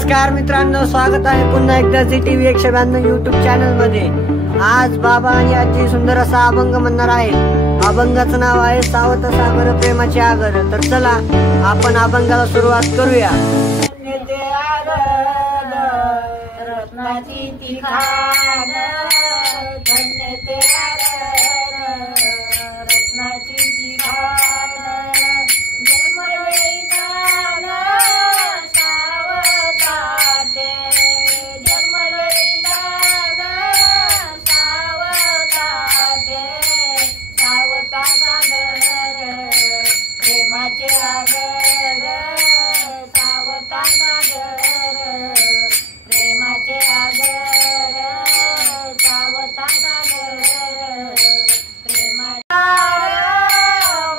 नमस्कार मित्रांनो, स्वागत आहे पुन्हा एकदा झी टीव्ही 192 YouTube चॅनल मध्ये। आज बाबा आणि आजी सुंदर असा अभंग म्हणणार आहे। अभंगाचं नाव आहे सावत सागर प्रेमाचे आगर। तर चला आपण अभंगाला सुरुवात करूया। रत्नाची ती खान धन्य ते रत्नाची ती खान जन्मलेला सावताते जन्मलेला सावताते सावता सागर प्रेमाचे आगर सावता सागर प्रेमाचे आगर सावता सागर प्रेमाचा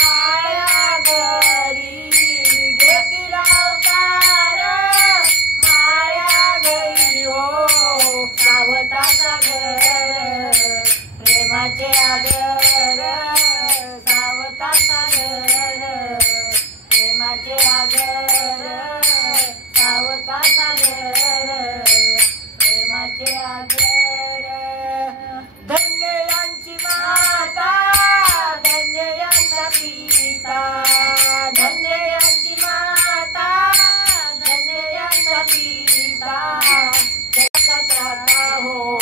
माया घरी घेतील अवतार माया घरी हो सावता सागर प्रेमाचे आगर सावता सागर प्रेमाचे आगर सावता सागर प्रेमाचे आगर धन्य यांची माता धन्य यांचा पिता धन्य यांची माता धन्य यांचा पिता जगात हो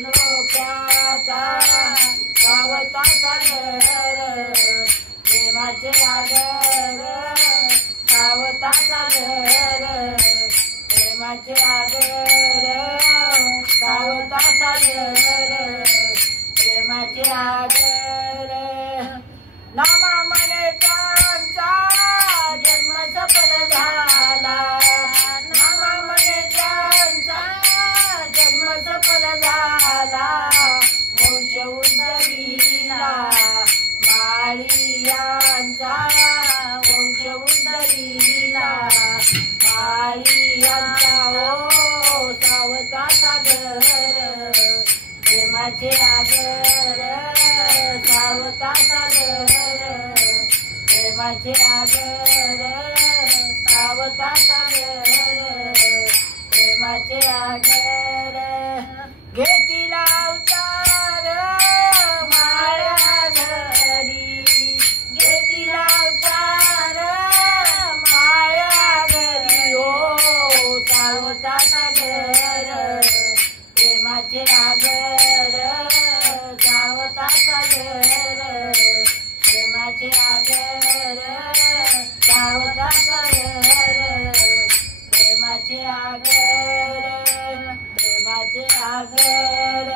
लोक्याचा सावता सागर प्रेमाचे आगर सावता सागर प्रेमाचे आगर सावता सागर प्रेमाचे आगर नामा म्हणे त्यांचा जन्म सफल झाला नामा म्हणे त्यांचा जन्म सफल झाला वंश उद्धरीला माळियांचा वंश उद्धरीला माळियांचा हो सावता सागर प्रेमाचे आगर सावता सागर प्रेमाचे आगर सावता सागर प्रेमाचे आगर घेतील अवतार माया घरी घेतील अवतार माया घरी हो सावता सागर प्रेमाचे आगर सावता सागर प्रेमाचे आगर सावता सागर प्रेमाचे आगर प्रेमाचे आगर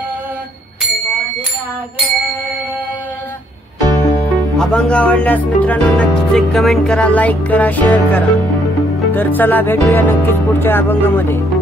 प्रेमाचे आगर। अभंग आवडल्यास मित्रांनो नक्कीच एक कमेंट करा, लाईक करा, शेअर करा। तर चला भेटूया नक्कीच पुढच्या अभंगामध्ये।